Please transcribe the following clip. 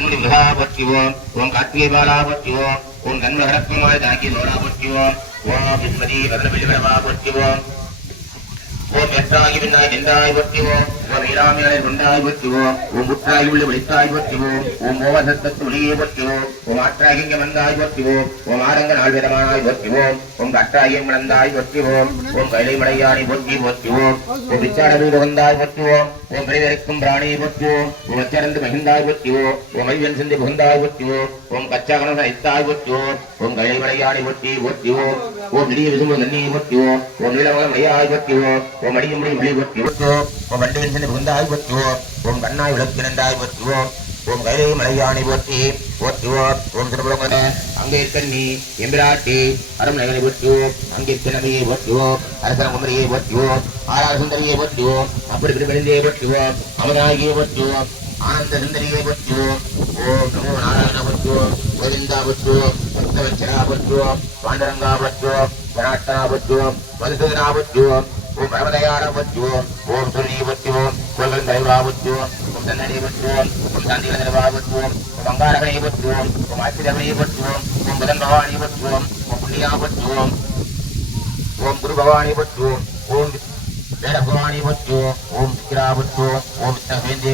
கண்மணி விரதா போற்றிவோம் ஓம் கார்த்திகை பாலா போற்றிவோம் ஓம் கண்ம கடப்பமாய் தாக்கி சோழா போற்றிவோம் ஓம் விஸ்மதி வதனவெளிவரவா போற்றிவோம் ஓம் எட்டாகி பின்னாய் நின்றாய் போற்றிவோம் ஓம் ஈராமியாளை கொண்டாய் போற்றிவோம் ஓம் முற்றாகி உள்ள விழித்தாய் போற்றிவோம் ஓம் ஓவசத்தத்து ஒளியை போற்றிவோம் ஓம் ஆற்றாகி இங்க வந்தாய் போற்றிவோம் ஓம் ஆரங்க நாள்விதமானாய் போற்றிவோம் ஓம் கட்டாகியம் வளர்ந்தாய் போற்றிவோம் ஓம் கைலை மலையானை போற்றி போற்றிவோம் ஓம் விச்சாட வீடு வந்தாய் போற்றுவோம் ஓம் பெரிதற்கும் பிராணியை போற்றுவோம் ஓம் அச்சரந்து மகிழ்ந்தாய் போற்றிவோம் ஓம் ஐவன் சிந்தி புகுந்தாய் போற்றுவோம் ஓம் கச்சாகனம் சைத்தாய் போற்றுவோம் ஓம் கைலை மலையானை போற்றி போற்றிவோம் ஓம் இடிய விசும்பு நன்னியை போற்றுவோம் ஓம் நீலமலம் மையாய் போற்றுவோம் ஓம் அடியும் முடி விழி போற்றுவோம் ஓம் வண்டுவின் சிந்தி புகுந்தாய் போற்றுவோம் ஓம் கண்ணாய் விளக்கினந்தாய் போற்றுவோம் ஓம் கைலை மலையானை போற்றி போற்றுவோம் ஓம் திருபுரமன அங்கே கண்ணி எம்பிராட்டி அரும் நகரை போற்றுவோம் அங்கே நபியை போற்றுவோம் அரசன குமரியை போற்றுவோம் ஆறாறு சுந்தரியை போற்றுவோம் அப்படி பிடிபடிந்தையை போற்றுவோம் அமதாகியை போற்றுவோம் ஆனந்த சுந்தரியை போற்றுவோம் ஓம் நமோ நாராயண போற்றுவோம் கோவிந்தா போற்றுவோம் பக்தவச்சரா போற்றுவோம் பாண்டரங்கா போற்றுவோம் ஜனாட்டனா போற்றுவோம் மதுசூதனா போற்றுவோம் ஓம் பரமதயான போற்றுவோம் ஓம் சுருணியை போற்றுவோம் கோள்களின் தலைவரா போற்றுவோம் ஓம் தன்னடியை போற்றுவோம் ஓம் சாந்திகளை நிலவா போற்றுவோம் ஓம் அங்காரகனையை போற்றுவோம் ஓம் ஆட்சிதவனையை போற்றுவோம் ஓம் புதன் பகவானை போற்றுவோம் ஓம் புண்ணியா போற்றுவோம் ஓம் குரு பகவானை போற்றுவோம் ஓம் வேட பகவானை போற்றுவோம் ஓம் விக்கிரா போற்றுவோம் ஓம் வித்தகவேந்தே